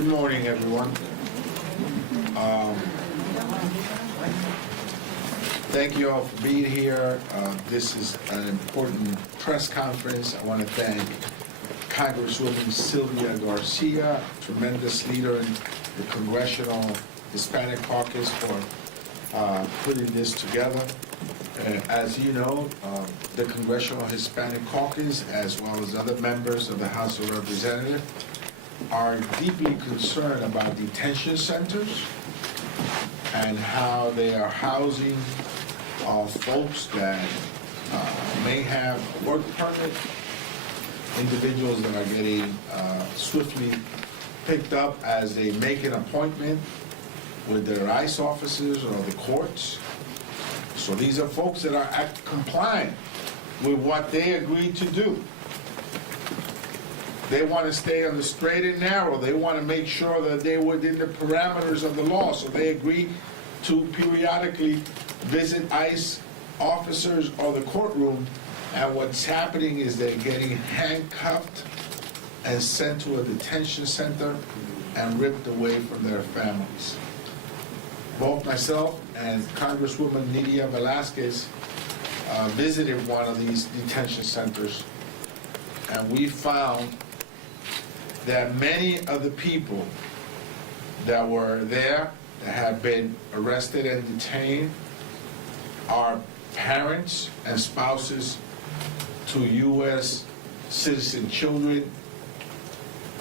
Good morning, everyone. Thank you all for being here. This is an important press conference. I want to thank Congresswoman Sylvia Garcia, tremendous leader in the Congressional Hispanic Caucus, for putting this together. As you know, the Congressional Hispanic Caucus, as well as other members of the House of Representatives, are deeply concerned about detention centers and how they are housing folks that may have a work permit, individuals that are getting swiftly picked up as they make an appointment with their ICE officers or the courts. So these are folks that are compliant with what they agreed to do. They want to stay on the straight and narrow. They want to make sure that they're within the parameters of the law. So they agree to periodically visit ICE officers or the courtroom. And what's happening is they're getting handcuffed and sent to a detention center and ripped away from their families. Both myself and Congresswoman Nydia Velazquez visited one of these detention centers, and we found that many of the people that were there that have been arrested and detained are parents and spouses to U.S. citizen children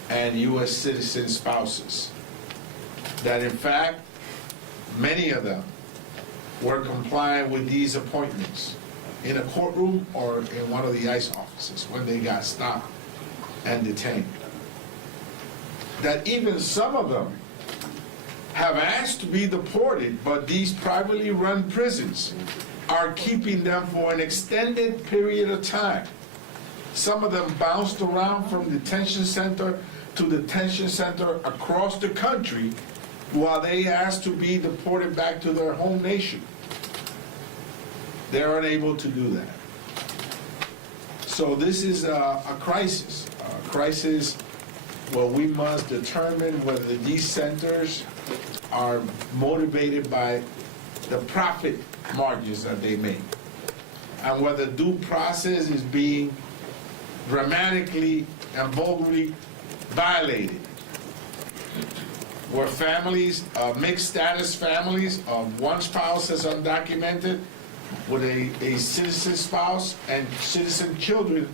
and U.S. citizen spouses. That in fact, many of them were compliant with these appointments in a courtroom or in one of the ICE offices when they got stopped and detained. That even some of them have asked to be deported, but these privately run prisons are keeping them for an extended period of time. Some of them bounced around from detention center to detention center across the country while they asked to be deported back to their home nation. They're unable to do that. So this is a crisis. Where we must determine whether these centers are motivated by the profit margins that they make, and whether due process is being dramatically and vulgarly violated. Where families, mixed status families of one spouse is undocumented with a citizen spouse and citizen children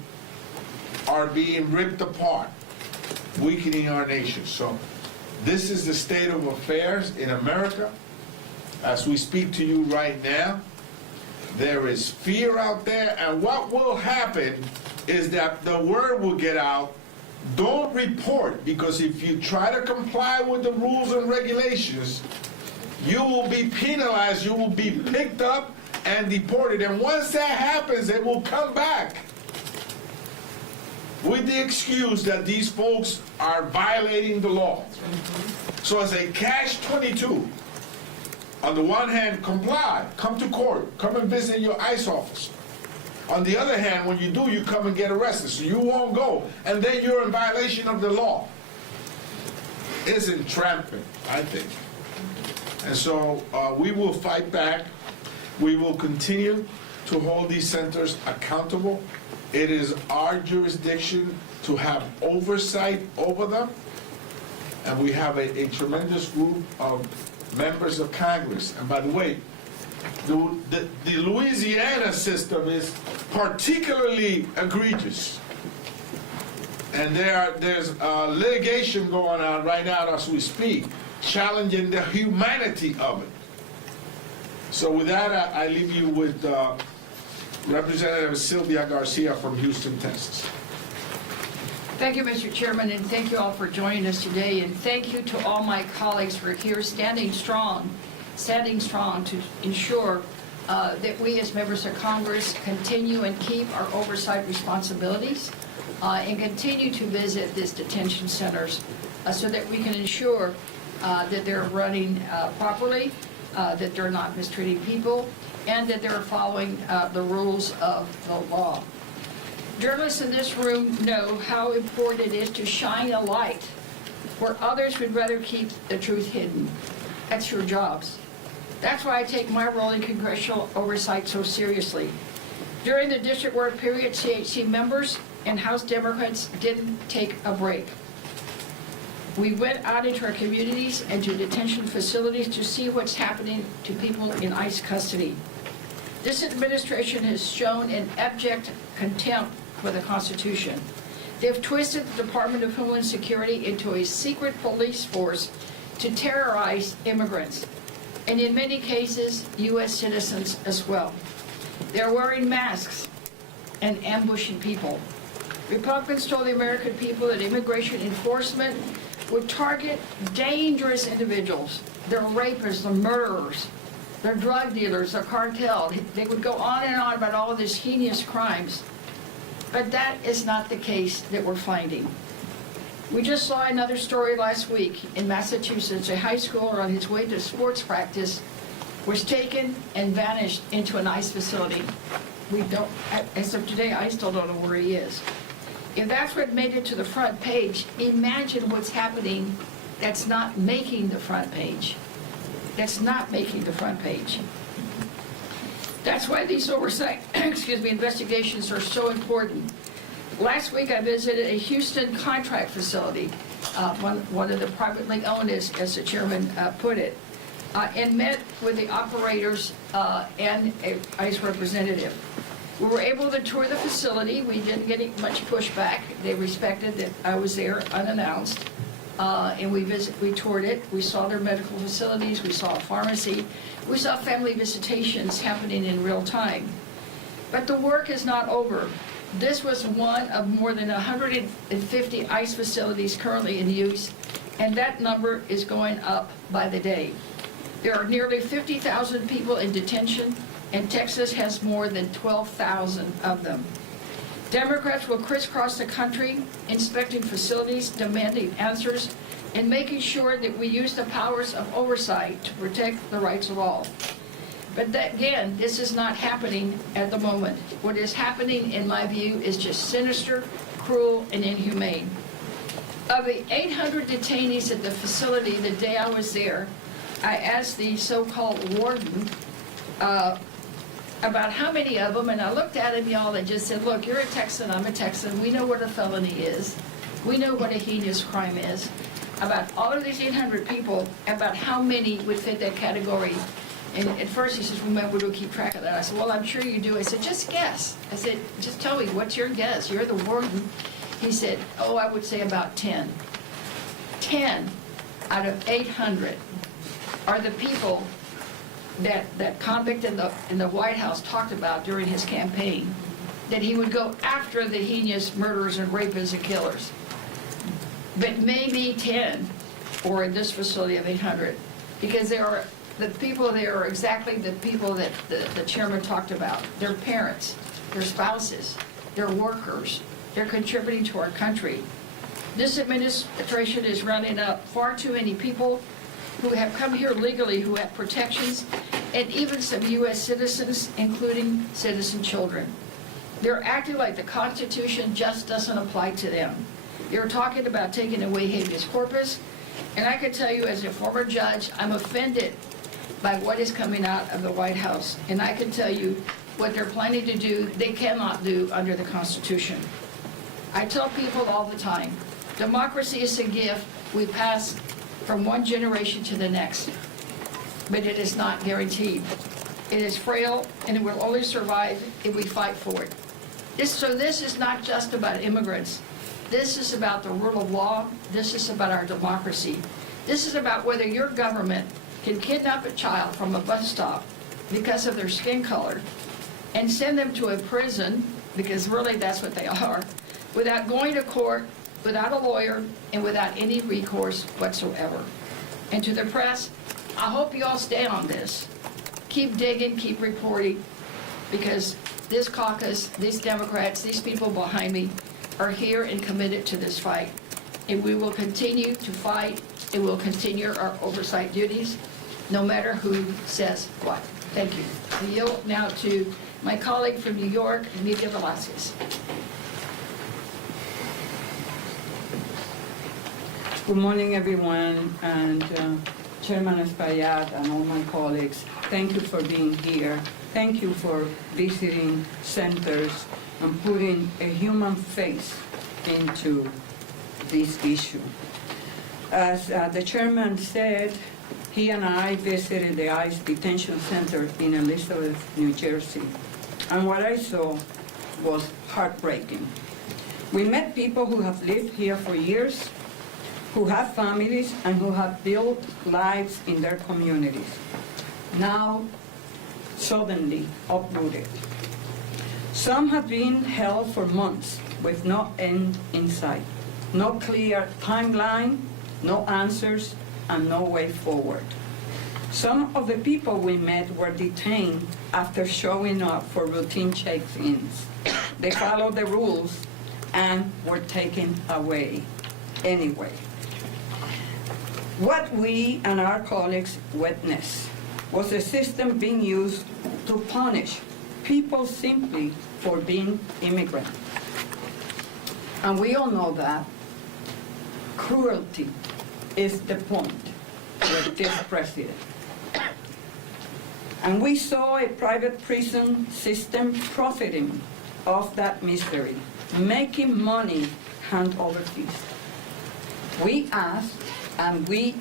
are being ripped apart, weakening our nation. So this is the state of affairs in America. As we speak to you right now, there is fear out there, and what will happen is that the word will get out, don't report, because if you try to comply with the rules and regulations, you will be penalized, you will be picked up and deported. And once that happens, it will come back with the excuse that these folks are violating the law. So it's a catch-22. On the one hand, comply, come to court, come and visit your ICE officer. On the other hand, when you do, you come and get arrested, so you won't go, and then you're in violation of the law. It's entrampment, I think. And so we will fight back. We will continue to hold these centers accountable. It is our jurisdiction to have oversight over them, and we have a tremendous group of members of Congress. And by the way, the Louisiana system is particularly egregious. And there's litigation going on right now as we speak, challenging the humanity of it. So with that, I leave you with Representative Sylvia Garcia from Houston, Texas. Thank you, Mr. Chairman, and thank you all for joining us today. And thank you to all my colleagues for here standing strong to ensure that we as members of Congress continue and keep our oversight responsibilities and continue to visit these detention centers so that we can ensure that they're running properly, that they're not mistreating people, and that they're following the rules of the law. Journalists in this room know how important it is to shine a light where others would rather keep the truth hidden. That's your jobs. That's why I take my role in congressional oversight so seriously. During the district work period, CHC members and House Democrats didn't take a break. We went out into our communities and to detention facilities to see what's happening to people in ICE custody. This administration has shown an abject contempt for the Constitution. They've twisted the Department of Homeland Security into a secret police force to terrorize immigrants, and in many cases, U.S. citizens as well. They're wearing masks and ambushing people. Republicans told the American people that immigration enforcement would target dangerous individuals. They're rapists, they're murderers, they're drug dealers, they're cartel. They would go on and on about all of these heinous crimes. But that is not the case that we're finding. We just saw another story last week in Massachusetts. A high schooler on his way to sports practice was taken and vanished into an ICE facility. We don't, as of today, I still don't know where he is. If that's what made it to the front page, imagine what's happening that's not making the front page. That's not making the front page. That's why these oversight, investigations are so important. Last week I visited a Houston contract facility, one of the privately owned, as the chairman put it, and met with the operators and an ICE representative. We were able to tour the facility. We didn't get much pushback. They respected that I was there unannounced, and we toured it. We saw their medical facilities. We saw a pharmacy. We saw family visitations happening in real time. But the work is not over. This was one of more than 150 ICE facilities currently in use, and that number is going up by the day. There are nearly 50,000 people in detention, and Texas has more than 12,000 of them. Democrats will crisscross the country, inspecting facilities, demanding answers, and making sure that we use the powers of oversight to protect the rights of all. But again, this is not happening at the moment. What is happening, in my view, is just sinister, cruel, and inhumane. Of the 800 detainees at the facility the day I was there, I asked the so-called warden about how many of them, and I looked at him, y'all, and just said, look, you're a Texan, I'm a Texan, we know what a felony is, we know what a heinous crime is. About all of these 800 people, about how many would fit that category. And at first he says, well, we don't keep track of that. I said, well, I'm sure you do. I said, just guess. I said, just tell me, what's your guess? You're the warden. He said, oh, I would say about 10. 10 out of 800 are the people that convict in the White House talked about during his campaign, that he would go after the heinous murderers and rapists and killers. But maybe 10, or in this facility of 800, because the people there are exactly the people that the chairman talked about. Their parents, their spouses, their workers. They're contributing to our country. This administration is rounding up far too many people who have come here legally, who have protections, and even some U.S. citizens, including citizen children. They're acting like the Constitution just doesn't apply to them. They're talking about taking away habeas corpus, and I can tell you as a former judge, I'm offended by what is coming out of the White House, and I can tell you what they're planning to do, they cannot do under the Constitution. I tell people all the time, democracy is a gift we pass from one generation to the next, but it is not guaranteed. It is frail, and it will only survive if we fight for it. So this is not just about immigrants. This is about the rule of law. This is about our democracy. This is about whether your government can kidnap a child from a bus stop because of their skin color and send them to a prison, because really that's what they are, without going to court, without a lawyer, and without any recourse whatsoever. And to the press, I hope you all stay on this. Keep digging, keep reporting, because this caucus, these Democrats, these people behind me are here and committed to this fight. And we will continue to fight, and we'll continue our oversight duties, no matter who says what. Thank you. I yield now to my colleague from New York, Emilia Velasquez. Good morning, everyone, and Chairman Espaillat and all my colleagues, thank you for being here. Thank you for visiting centers and putting a human face into this issue. As the chairman said, he and I visited the ICE detention center in Elizabeth, New Jersey, and what I saw was heartbreaking. We met people who have lived here for years, who have families, and who have built lives in their communities, now suddenly uprooted. Some have been held for months with no end in sight, no clear timeline, no answers, and no way forward. Some of the people we met were detained after showing up for routine check-ins. They followed the rules and were taken away anyway. What we and our colleagues witnessed was a system being used to punish people simply for being immigrant. And we all know that cruelty is the point with this president. And we saw a private prison system profiting off that misery, making money hand over fist. We asked, and we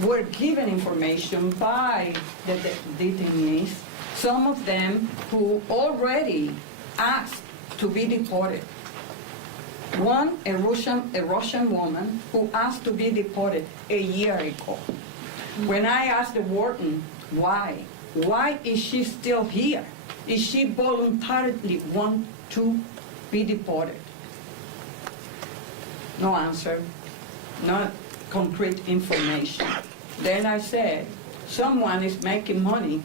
were given information by the detainees, some of them who already asked to be deported. One, a Russian woman who asked to be deported a year ago. When I asked the warden why is she still here? Is she voluntarily want to be deported? No answer, no concrete information. Then I said, someone is making money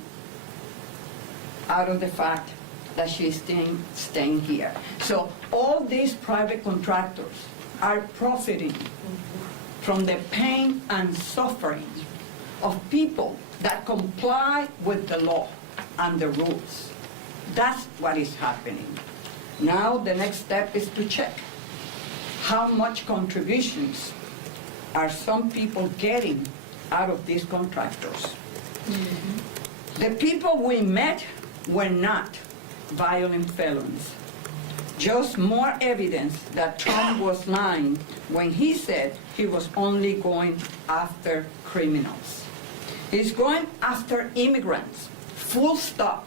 out of the fact that she's staying here. So all these private contractors are profiting from the pain and suffering of people that comply with the law and the rules. That's what is happening. Now the next step is to check how much contributions are some people getting out of these contractors. The people we met were not violent felons. Just more evidence that Trump was lying when he said he was only going after criminals. He's going after immigrants, full stop.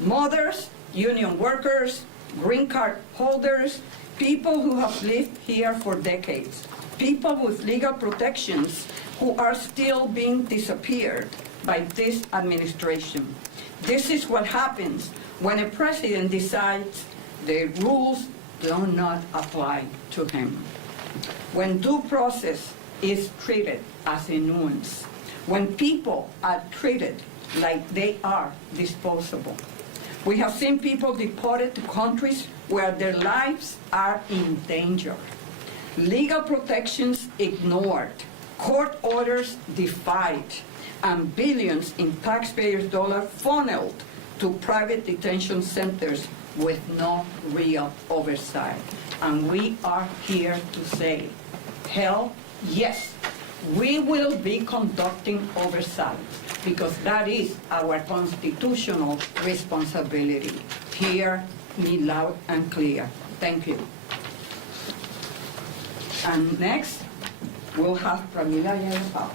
Mothers, union workers, green card holders, people who have lived here for decades, people with legal protections who are still being disappeared by this administration. This is what happens when a president decides the rules do not apply to him. When due process is treated as a nuisance, when people are treated like they are disposable. We have seen people deported to countries where their lives are in danger. Legal protections ignored, court orders defied, and billions in taxpayers' dollars funneled to private detention centers with no real oversight. And we are here to say, hell yes, we will be conducting oversight because that is our constitutional responsibility. Hear me loud and clear. Thank you. And next, we'll have Pramila Yelapao.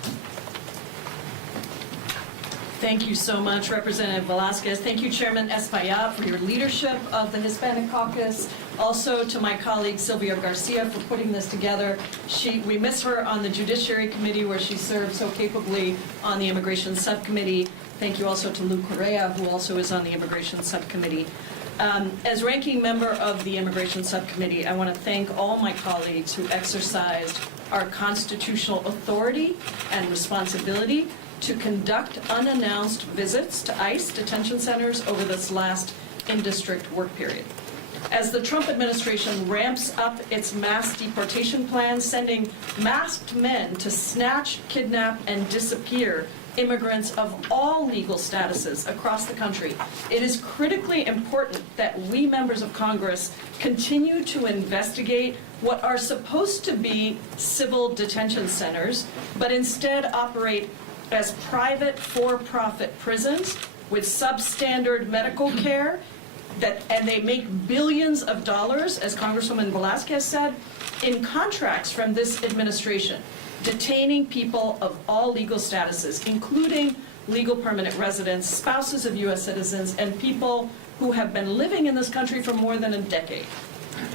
Thank you so much, Representative Velasquez. Thank you, Chairman Espaillat, for your leadership of the Hispanic Caucus. Also to my colleague Sylvia Garcia for putting this together. We miss her on the Judiciary Committee where she served so capably on the Immigration Subcommittee. Thank you also to Lou Correa, who also is on the Immigration Subcommittee. As ranking member of the Immigration Subcommittee, I want to thank all my colleagues who exercised our constitutional authority and responsibility to conduct unannounced visits to ICE detention centers over this last in-district work period. As the Trump administration ramps up its mass deportation plans, sending masked men to snatch, kidnap, and disappear immigrants of all legal statuses across the country. It is critically important that we members of Congress continue to investigate what are supposed to be civil detention centers, but instead operate as private for-profit prisons with substandard medical care, and they make billions of dollars, as Congresswoman Velasquez said, in contracts from this administration, detaining people of all legal statuses, including legal permanent residents, spouses of U.S. citizens, and people who have been living in this country for more than a decade.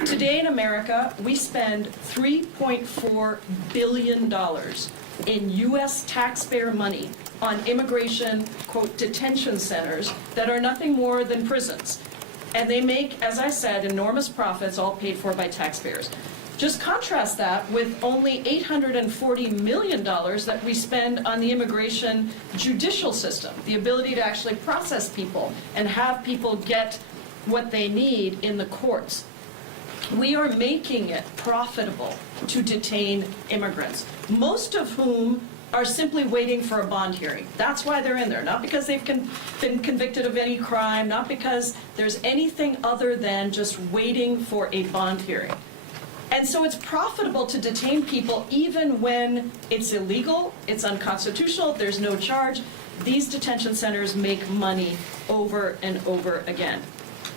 Today in America, we spend $3.4 billion in U.S. taxpayer money on immigration, quote, detention centers that are nothing more than prisons. And they make, as I said, enormous profits, all paid for by taxpayers. Just contrast that with only $840 million that we spend on the immigration judicial system, the ability to actually process people and have people get what they need in the courts. We are making it profitable to detain immigrants, most of whom are simply waiting for a bond hearing. That's why they're in there, not because they've been convicted of any crime, not because there's anything other than just waiting for a bond hearing. And so it's profitable to detain people even when it's illegal, it's unconstitutional, there's no charge. These detention centers make money over and over again.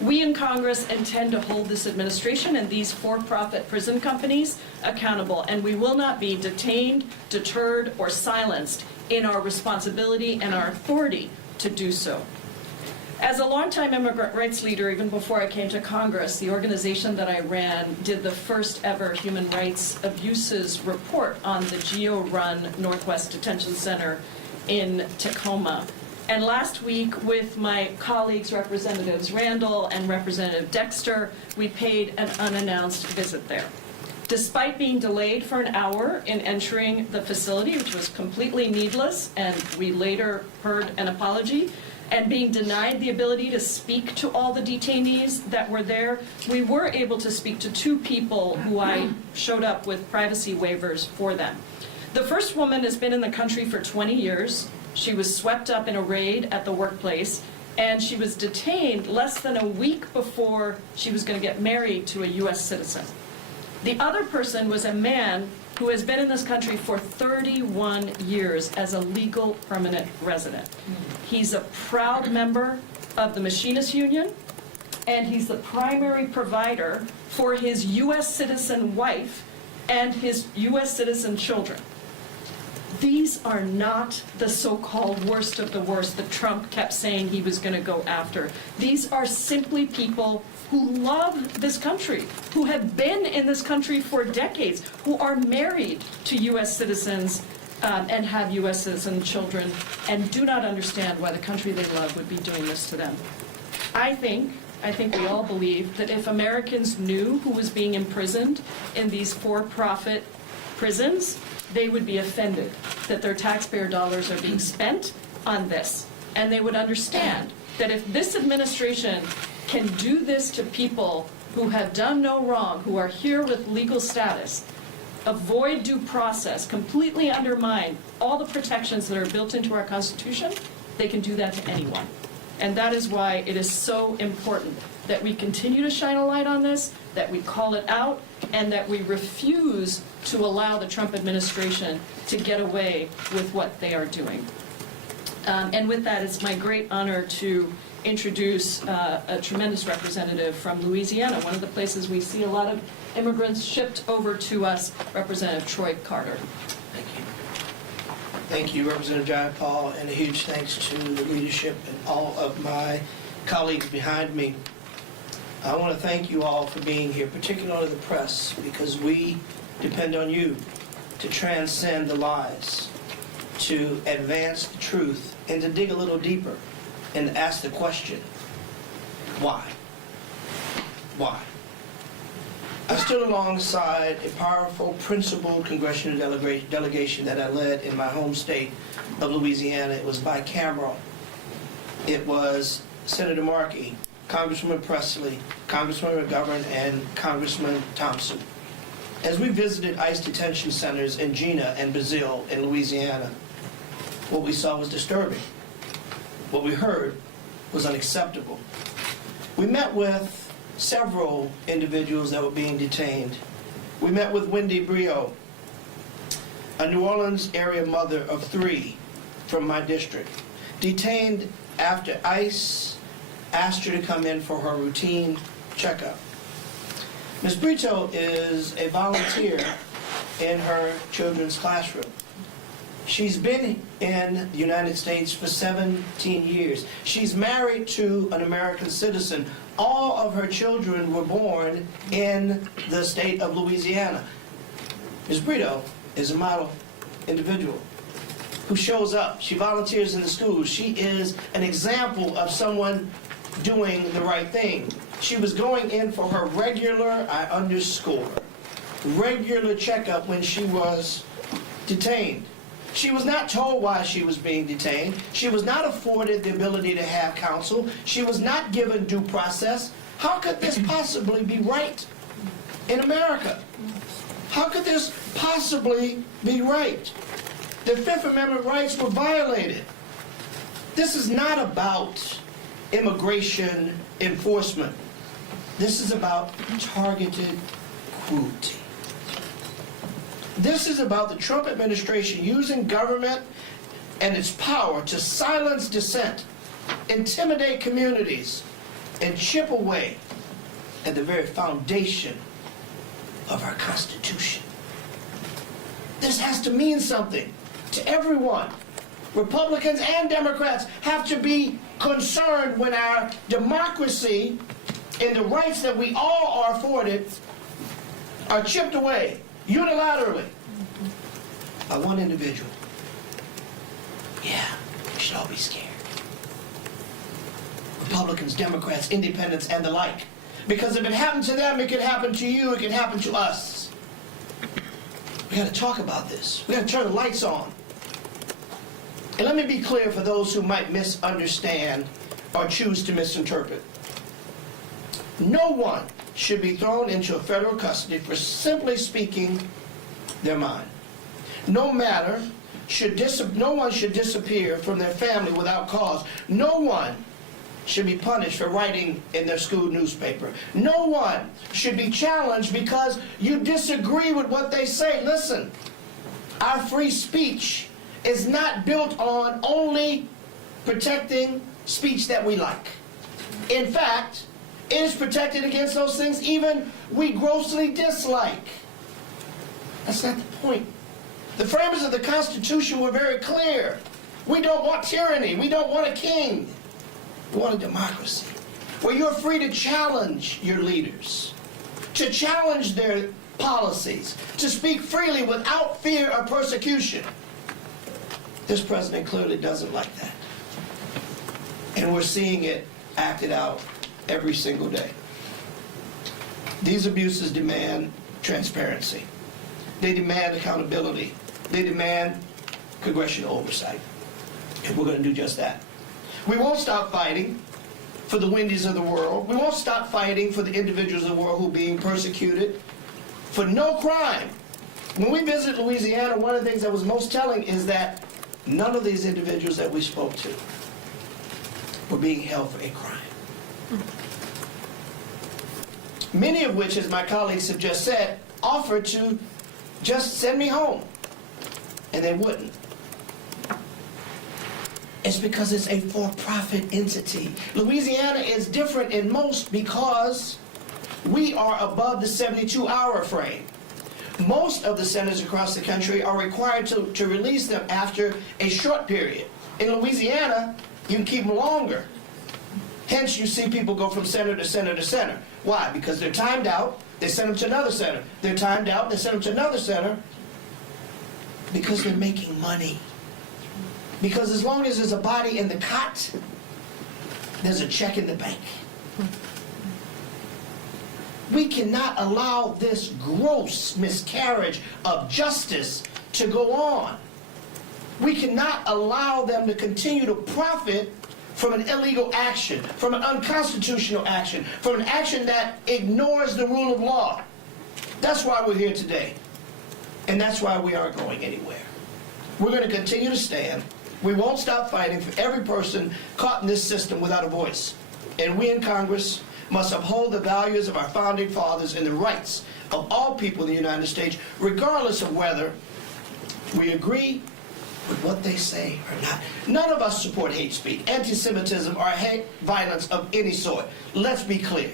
We in Congress intend to hold this administration and these for-profit prison companies accountable, and we will not be detained, deterred, or silenced in our responsibility and our authority to do so. As a longtime immigrant rights leader, even before I came to Congress, the organization that I ran did the first ever human rights abuses report on the GEO-run Northwest Detention Center in Tacoma. And last week, with my colleagues, Representatives Randall and Representative Dexter, we paid an unannounced visit there. Despite being delayed for an hour in entering the facility, which was completely needless, and we later heard an apology, and being denied the ability to speak to all the detainees that were there, we were able to speak to two people who I showed up with privacy waivers for them. The first woman has been in the country for 20 years. She was swept up in a raid at the workplace, and she was detained less than a week before she was going to get married to a U.S. citizen. The other person was a man who has been in this country for 31 years as a legal permanent resident. He's a proud member of the Machinists Union, and he's the primary provider for his U.S. citizen wife and his U.S. citizen children. These are not the so-called worst of the worst that Trump kept saying he was going to go after. These are simply people who love this country, who have been in this country for decades, who are married to U.S. citizens and have U.S. citizen children, and do not understand why the country they love would be doing this to them. I think we all believe that if Americans knew who was being imprisoned in these for-profit prisons, they would be offended that their taxpayer dollars are being spent on this. And they would understand that if this administration can do this to people who have done no wrong, who are here with legal status, avoid due process, completely undermine all the protections that are built into our Constitution, they can do that to anyone. And that is why it is so important that we continue to shine a light on this, that we call it out, and that we refuse to allow the Trump administration to get away with what they are doing. And with that, it's my great honor to introduce a tremendous representative from Louisiana, one of the places we see a lot of immigrants shipped over to us, Representative Troy Carter. Thank you. Thank you, Representative Jai Paul, and a huge thanks to the leadership and all of my colleagues behind me. I want to thank you all for being here, particularly the press, because we depend on you to transcend the lies, to advance the truth, and to dig a little deeper and ask the question, why? Why? I stood alongside a powerful, principled congressional delegation that I led in my home state of Louisiana. It was bicameral. It was Senator Markey, Congresswoman Presley, Congresswoman McGovern, and Congressman Thompson. As we visited ICE detention centers in Gina and Brazil in Louisiana, What we saw was disturbing. What we heard was unacceptable. We met with several individuals that were being detained. We met with Wendy Brio, a New Orleans area mother of 3 from my district, detained after ICE asked her to come in for her routine checkup. Ms. Brito is a volunteer in her children's classroom. She's been in the United States for 17 years. She's married to an American citizen. All of her children were born in the state of Louisiana. Ms. Brito is a model individual who shows up. She volunteers in the schools. She is an example of someone doing the right thing. She was going in for her regular, I underscore, regular checkup when she was detained. She was not told why she was being detained. She was not afforded the ability to have counsel. She was not given due process. How could this possibly be right in America? How could this possibly be right? The Fifth Amendment rights were violated. This is not about immigration enforcement. This is about targeted cruelty. This is about the Trump administration using government and its power to silence dissent, intimidate communities, and chip away at the very foundation of our Constitution. This has to mean something to everyone. Republicans and Democrats have to be concerned when our democracy and the rights that we all are afforded are chipped away unilaterally by one individual. Yeah, we should all be scared. Republicans, Democrats, independents, and the like. Because if it happened to them, it could happen to you, it could happen to us. We got to talk about this. We got to turn the lights on. And let me be clear for those who might misunderstand or choose to misinterpret. No one should be thrown into a federal custody for simply speaking their mind. No one should disappear from their family without cause. No one should be punished for writing in their school newspaper. No one should be challenged because you disagree with what they say. Listen, our free speech is not built on only protecting speech that we like. In fact, it is protected against those things even we grossly dislike. That's not the point. The framers of the Constitution were very clear. We don't want tyranny. We don't want a king. We want a democracy where you're free to challenge your leaders, to challenge their policies, to speak freely without fear of persecution. This president clearly doesn't like that. And we're seeing it acted out every single day. These abuses demand transparency. They demand accountability. They demand congressional oversight. And we're going to do just that. We won't stop fighting for the Wendy's of the world. We won't stop fighting for the individuals of the world who are being persecuted for no crime. When we visit Louisiana, one of the things that was most telling is that none of these individuals that we spoke to were being held for a crime. Many of which, as my colleagues have just said, offered to just send me home. And they wouldn't. It's because it's a for-profit entity. Louisiana is different in most because we are above the 72-hour frame. Most of the centers across the country are required to release them after a short period. In Louisiana, you can keep them longer. Hence, you see people go from center to center to center. Why? Because they're timed out, they send them to another center. They're timed out, they send them to another center. Because they're making money. Because as long as there's a body in the cot, there's a check in the bank. We cannot allow this gross miscarriage of justice to go on. We cannot allow them to continue to profit from an illegal action, from an unconstitutional action, from an action that ignores the rule of law. That's why we're here today. And that's why we aren't going anywhere. We're going to continue to stand. We won't stop fighting for every person caught in this system without a voice. And we in Congress must uphold the values of our founding fathers and the rights of all people in the United States, regardless of whether we agree with what they say or not. None of us support hate speech, anti-Semitism, or hate violence of any sort. Let's be clear.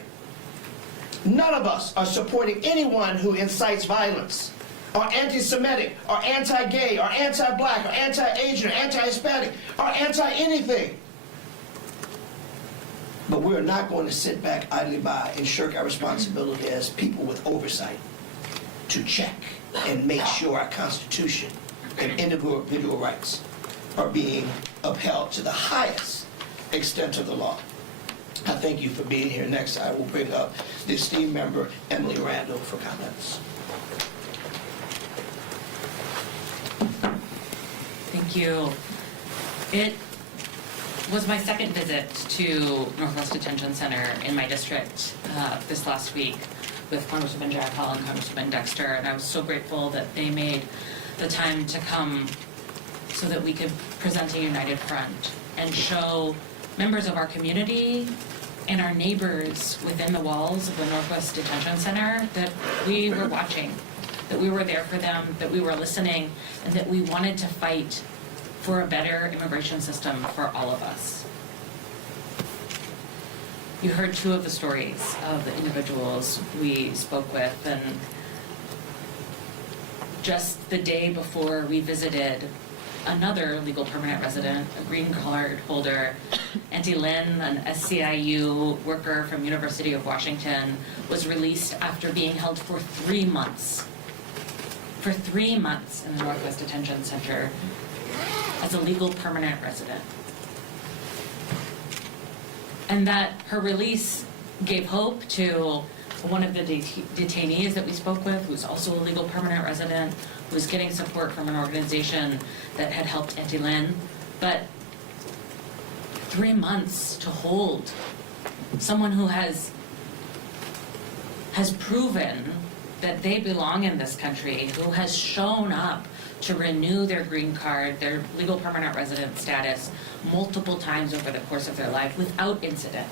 None of us are supporting anyone who incites violence, or anti-Semitic, or anti-gay, or anti-black, or anti-Asian, or anti-Hispanic, or anti-anything. But we're not going to sit back idly by and shirk our responsibility as people with oversight to check and make sure our Constitution and individual rights are being upheld to the highest extent of the law. I thank you for being here. Next, I will bring up the esteemed member, Emily Randall, for comments. Thank you. It was my second visit to Northwest Detention Center in my district this last week with Congresswoman Jayapal and Congresswoman Dexter, and I was so grateful that they made the time to come so that we could present a united front and show members of our community and our neighbors within the walls of the Northwest Detention Center that we were watching, that we were there for them, that we were listening, and that we wanted to fight for a better immigration system for all of us. You heard two of the stories of the individuals we spoke with, and just the day before we visited another legal permanent resident, a green card holder, Auntie Lynn, an SCIU worker from University of Washington, was released after being held for 3 months. For 3 months in the Northwest Detention Center as a legal permanent resident. And that her release gave hope to one of the detainees that we spoke with, who's also a legal permanent resident, who was getting support from an organization that had helped Auntie Lynn. But 3 months to hold someone who has proven that they belong in this country, who has shown up to renew their green card, their legal permanent resident status, multiple times over the course of their life without incident,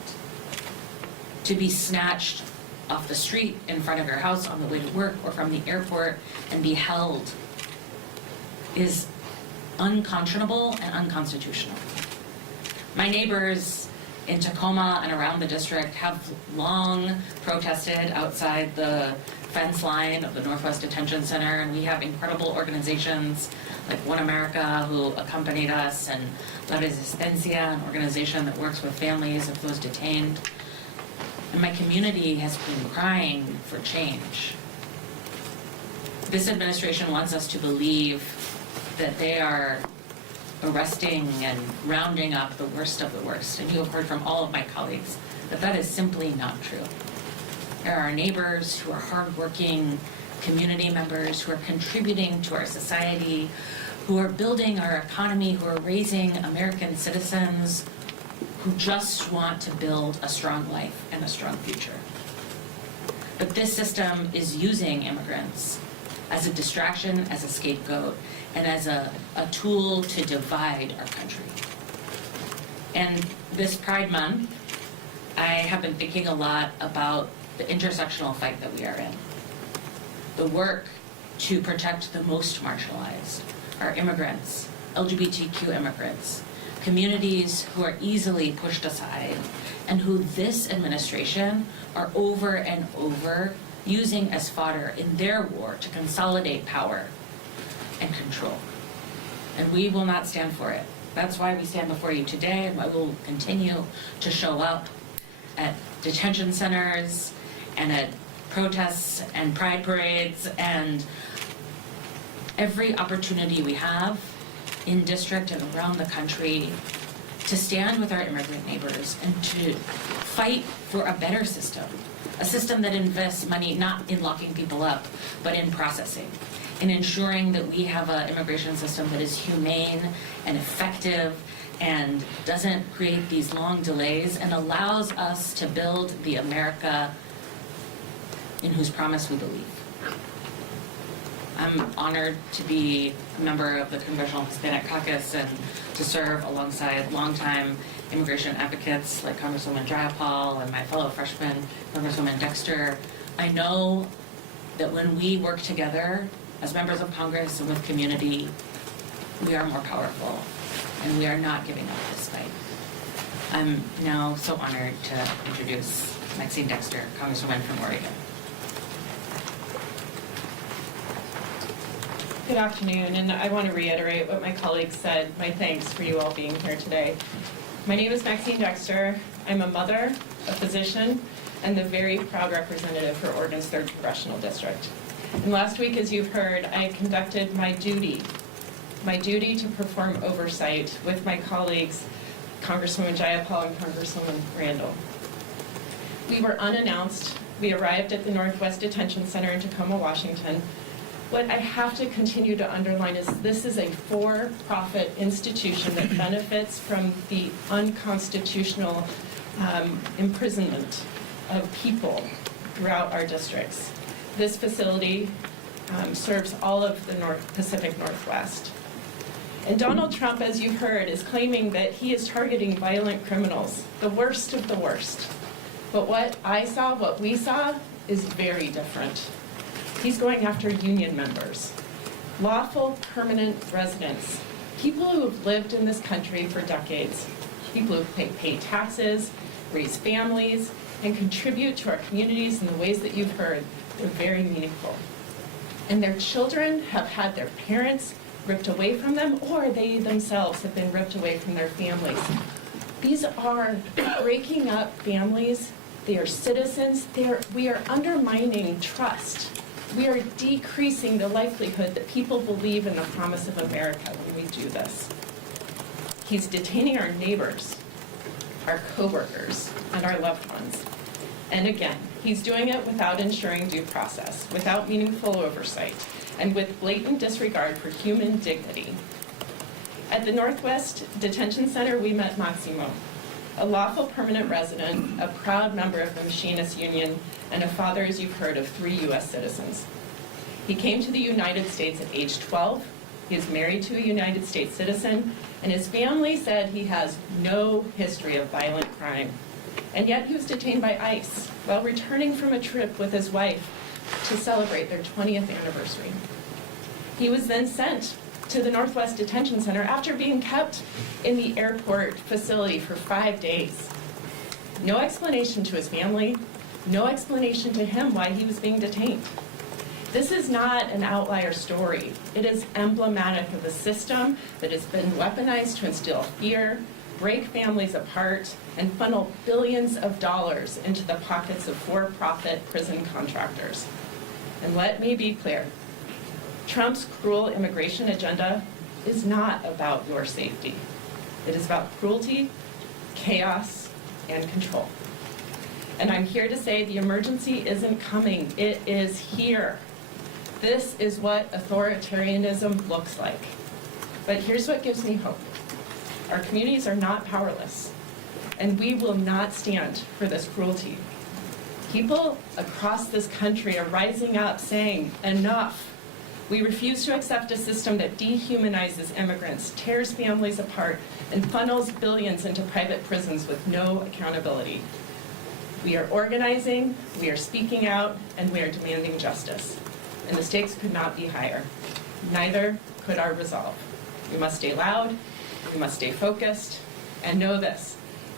to be snatched off the street in front of your house on the way to work or from the airport and be held is unconscionable and unconstitutional. My neighbors in Tacoma and around the district have long protested outside the fence line of the Northwest Detention Center, and we have incredible organizations like One America who accompanied us, and La Resistencia, an organization that works with families of those detained. And my community has been crying for change. This administration wants us to believe that they are arresting and rounding up the worst of the worst, and you have heard from all of my colleagues that that is simply not true. There are neighbors who are hardworking community members who are contributing to our society, who are building our economy, who are raising American citizens, who just want to build a strong life and a strong future. But this system is using immigrants as a distraction, as a scapegoat, and as a tool to divide our country. And this Pride Month, I have been thinking a lot about the intersectional fight that we are in. The work to protect the most marginalized, our immigrants, LGBTQ immigrants, communities who are easily pushed aside, and who this administration are over and over using as fodder in their war to consolidate power and control. And we will not stand for it. That's why we stand before you today, and why we'll continue to show up at detention centers and at protests and pride parades and every opportunity we have in district and around the country to stand with our immigrant neighbors and to fight for a better system, a system that invests money not in locking people up, but in processing, in ensuring that we have an immigration system that is humane and effective and doesn't create these long delays and allows us to build the America in whose promise we believe. I'm honored to be a member of the Congressional Hispanic Caucus and to serve alongside longtime immigration advocates like Congresswoman Jayapal and my fellow freshman, Congresswoman Dexter. I know that when we work together as members of Congress and with community, we are more powerful, and we are not giving up this fight. I'm now so honored to introduce Maxine Dexter, Congresswoman from Oregon. Good afternoon, and I want to reiterate what my colleagues said. My thanks for you all being here today. My name is Maxine Dexter. I'm a mother, a physician, and the very proud representative for Oregon's 3rd Congressional District. And last week, as you've heard, I conducted my duty to perform oversight with my colleagues, Congresswoman Jayapal and Congresswoman Randall. We were unannounced. We arrived at the Northwest Detention Center in Tacoma, Washington. What I have to continue to underline is this is a for-profit institution that benefits from the unconstitutional imprisonment of people throughout our districts. This facility serves all of the Pacific Northwest. And Donald Trump, as you've heard, is claiming that he is targeting violent criminals, the worst of the worst. But what we saw, is very different. He's going after union members, lawful permanent residents, people who have lived in this country for decades, people who pay taxes, raise families, and contribute to our communities in the ways that you've heard. They're very meaningful. And their children have had their parents ripped away from them, or they themselves have been ripped away from their families. These are breaking up families. They are citizens. We are undermining trust. We are decreasing the likelihood that people believe in the promise of America when we do this. He's detaining our neighbors, our coworkers, and our loved ones. And again, he's doing it without ensuring due process, without meaningful oversight, and with blatant disregard for human dignity. At the Northwest Detention Center, we met Maximo, a lawful permanent resident, a proud member of the Machinists Union, and a father, as you've heard, of 3 U.S. citizens. He came to the United States at age 12. He is married to a United States citizen, and his family said he has no history of violent crime. And yet he was detained by ICE while returning from a trip with his wife to celebrate their 20th anniversary. He was then sent to the Northwest Detention Center after being kept in the airport facility for 5 days. No explanation to his family, no explanation to him why he was being detained. This is not an outlier story. It is emblematic of a system that has been weaponized to instill fear, break families apart, and funnel billions of dollars into the pockets of for-profit prison contractors. And let me be clear, Trump's cruel immigration agenda is not about your safety. It is about cruelty, chaos, and control. And I'm here to say the emergency isn't coming, it is here. This is what authoritarianism looks like. But here's what gives me hope. Our communities are not powerless, and we will not stand for this cruelty. People across this country are rising up saying, enough. We refuse to accept a system that dehumanizes immigrants, tears families apart, and funnels billions into private prisons with no accountability. We are organizing, we are speaking out, and we are demanding justice. And the stakes could not be higher. Neither could our resolve. We must stay loud, we must stay focused, and know this.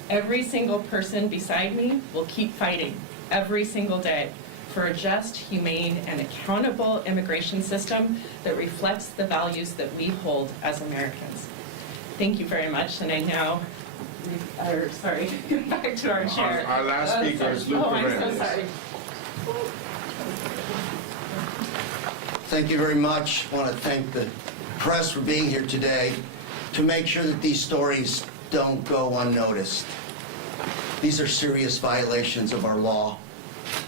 Every single person beside me will keep fighting every single day for a just, humane, and accountable immigration system that reflects the values that we hold as Americans. Thank you very much, and I now, back to our chair. Our last speaker is Luke I'm so Perez. sorry. Thank you very much. I want to thank the press for being here today to make sure that these stories don't go unnoticed. These are serious violations of our law,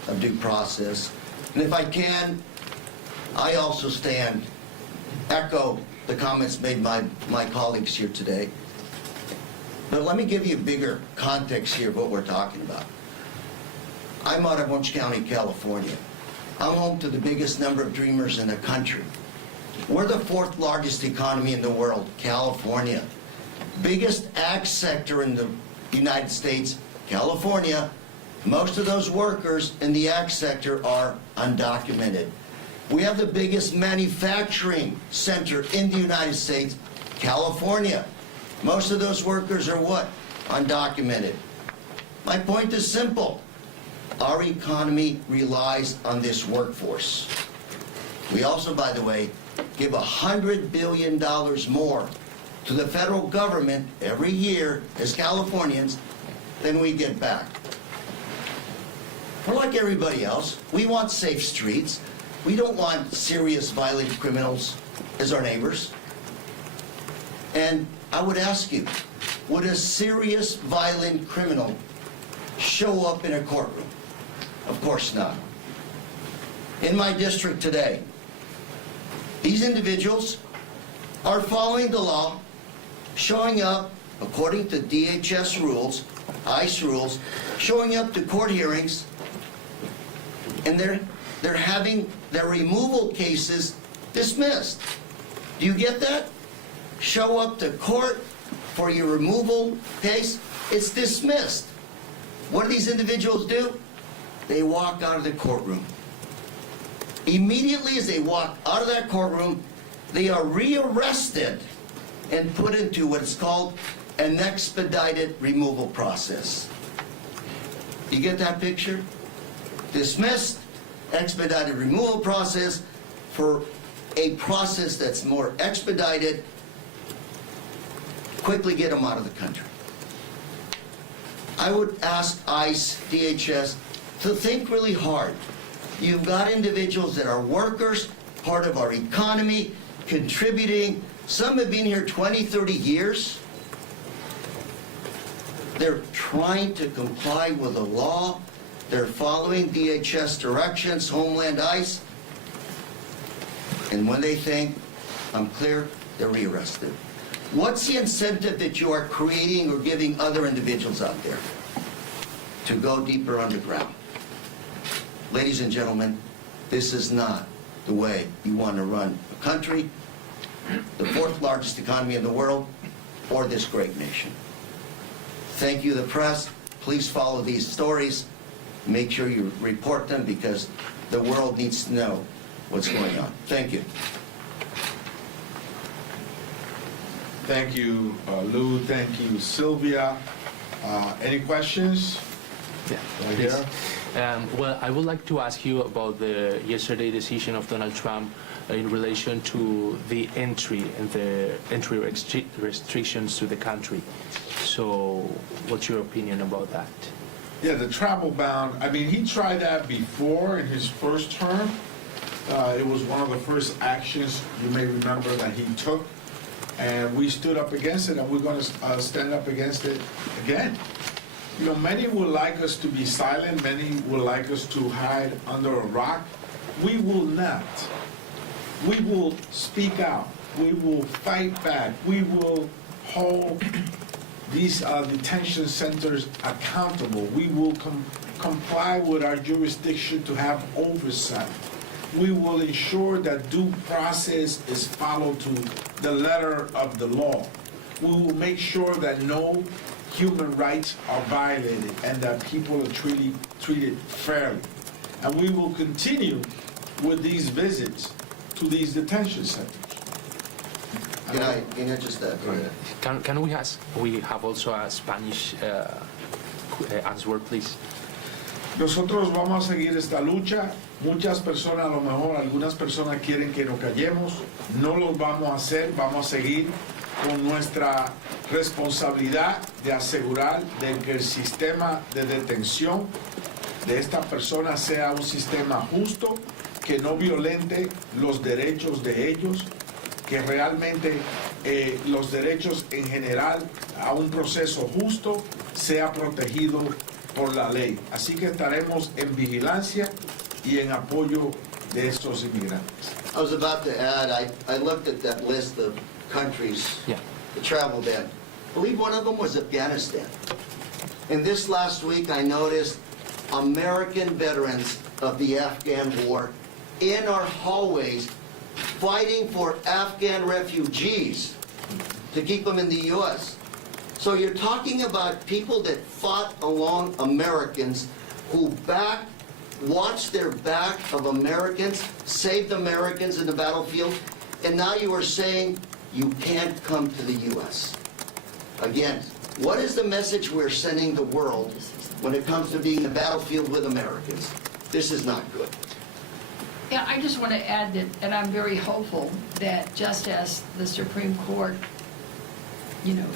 of due process. And if I can, I also echo the comments made by my colleagues here today. But let me give you a bigger context here of what we're talking about. I'm out of Orange County, California. I'm home to the biggest number of dreamers in the country. We're the fourth largest economy in the world, California. Biggest ag sector in the United States, California. Most of those workers in the ag sector are undocumented. We have the biggest manufacturing center in the United States, California. Most of those workers are what? Undocumented. My point is simple. Our economy relies on this workforce. We also, by the way, give $100 billion more to the federal government every year as Californians than we get back. We're like everybody else. We want safe streets. We don't want serious violent criminals as our neighbors. And I would ask you, would a serious violent criminal show up in a courtroom? Of course not. In my district today, these individuals are following the law, showing up according to DHS rules, ICE rules, showing up to court hearings, and they're having their removal cases dismissed. Do you get that? Show up to court for your removal case, it's dismissed. What do these individuals do? They walk out of the courtroom. Immediately as they walk out of that courtroom, they are rearrested and put into what is called an expedited removal process. You get that picture? Dismissed, expedited removal process for a process that's more expedited. Quickly get them out of the country. I would ask ICE, DHS, to think really hard. You've got individuals that are workers, part of our economy, contributing. Some have been here 20, 30 years. They're trying to comply with the law. They're following DHS directions, Homeland ICE. And when they think, I'm clear, they're rearrested. What's the incentive that you are creating or giving other individuals out there to go deeper underground? Ladies and gentlemen, this is not the way you want to run a country, the fourth largest economy in the world, or this great nation. Thank you, the press. Please follow these stories. Make sure you report them because the world needs to know what's going on. Thank you. Thank you, Lou. Thank you, Sylvia. Any questions? Yeah, Right please. here. Well, I would like to ask you about the yesterday decision of Donald Trump in relation to the entry and the entry restrictions to the country. So, what's your opinion about that? Yeah, the travel ban, I mean, he tried that before in his first term. It was one of the first actions you may remember that he took. And we stood up against it, and we're going to stand up against it again. You know, many would like us to be silent. Many would like us to hide under a rock. We will not. We will speak out. We will fight back. We will hold these detention centers accountable. We will comply with our jurisdiction to have oversight. We will ensure that due process is followed to the letter of the law. We will make sure that no human rights are violated and that people are treated fairly. And we will continue with these visits to these detention centers. Can I just add to that? Can we ask? We have also a Spanish answer, please. Nosotros vamos a seguir esta lucha. Muchas personas, a lo mejor algunas personas quieren que nos callemos. No lo vamos a hacer. Vamos a seguir con nuestra responsabilidad de asegurar de que el sistema de detención de esta persona sea un sistema justo, que no violente los derechos de ellos, que realmente los derechos en general a un proceso justo sea protegido por la ley. Así que estaremos en vigilancia y en apoyo de estos inmigrantes. I was about to add, I looked at that list of countries, Yeah. the travel ban. I believe one of them was Afghanistan. And this last week I noticed American veterans of the Afghan war in our hallways fighting for Afghan refugees to keep them in the U.S. So you're talking about people that fought along Americans who watched their back of Americans, saved Americans in the battlefield, and now you are saying you can't come to the U.S. Again, what is the message we're sending the world when it comes to being in the battlefield with Americans? This is not good. Yeah, I just want to add that I'm very hopeful that just as the Supreme Court,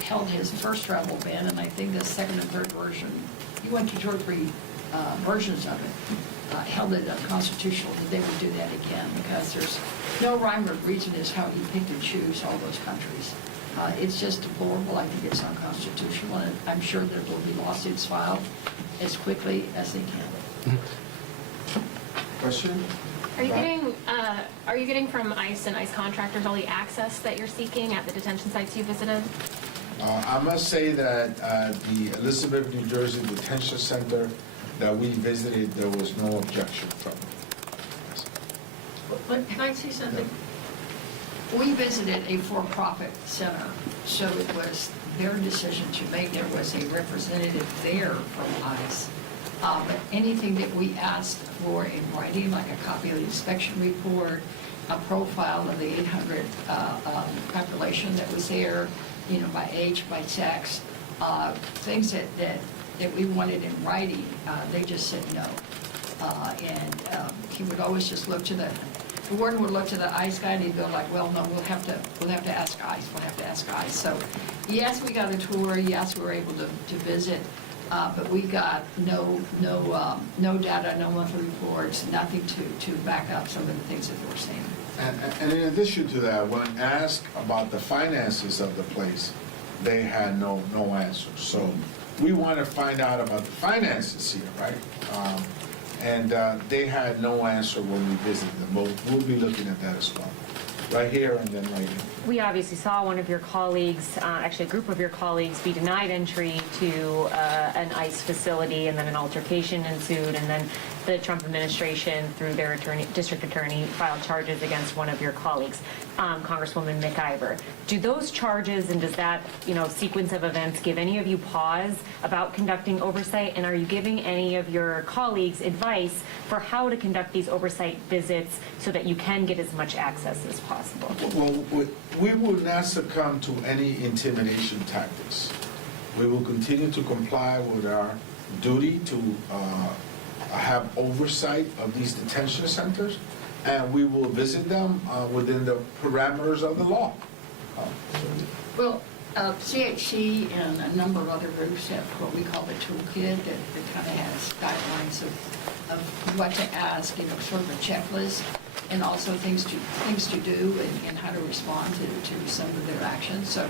held his first travel ban, and I think the second and third version, he went to 2 or 3 versions of it, held it unconstitutional, that they would do that again, because there's no rhyme or reason as how he picked and chose all those countries. It's just deplorable. I think it's unconstitutional, and I'm sure there will be lawsuits filed as quickly as they can. Question? Are you getting from ICE and ICE contractors all the access that you're seeking at the detention sites you visited? I must say that the Elizabeth, New Jersey Detention Center that we visited, there was no objection from them. But can I say something? We visited a for-profit center, so it was their decision to make. There was a representative there from ICE. But anything that we asked for in writing, like a copy of the inspection report, a profile of the 800 population that was there, by age, by sex, things that we wanted in writing, they just said no. And he would always just look to the warden would look to the ICE guy and he'd go like, well, no, we'll have to ask ICE. We'll have to ask ICE. So yes, we got a tour. Yes, we were able to visit. But we got no data, no monthly reports, nothing to back up some of the things that they were saying. And in addition to that, when asked about the finances of the place, they had no answer. So we want to find out about the finances here, right? And they had no answer when we visited them. We'll be looking at that as well, right here and then right here. We obviously saw one of your colleagues, actually a group of your colleagues, be denied entry to an ICE facility, and then an altercation ensued, and then the Trump administration, through their district attorney, filed charges against one of your colleagues, Congresswoman McIver. Do those charges and does that sequence of events give any of you pause about conducting oversight, and are you giving any of your colleagues advice for how to conduct these oversight visits so that you can get as much access as possible? Well, we will not succumb to any intimidation tactics. We will continue to comply with our duty to have oversight of these detention centers, and we will visit them within the parameters of the law. Well, CHC and a number of other groups have what we call the toolkit that kind of has guidelines of what to ask, sort of a checklist, and also things to do and how to respond to some of their actions. So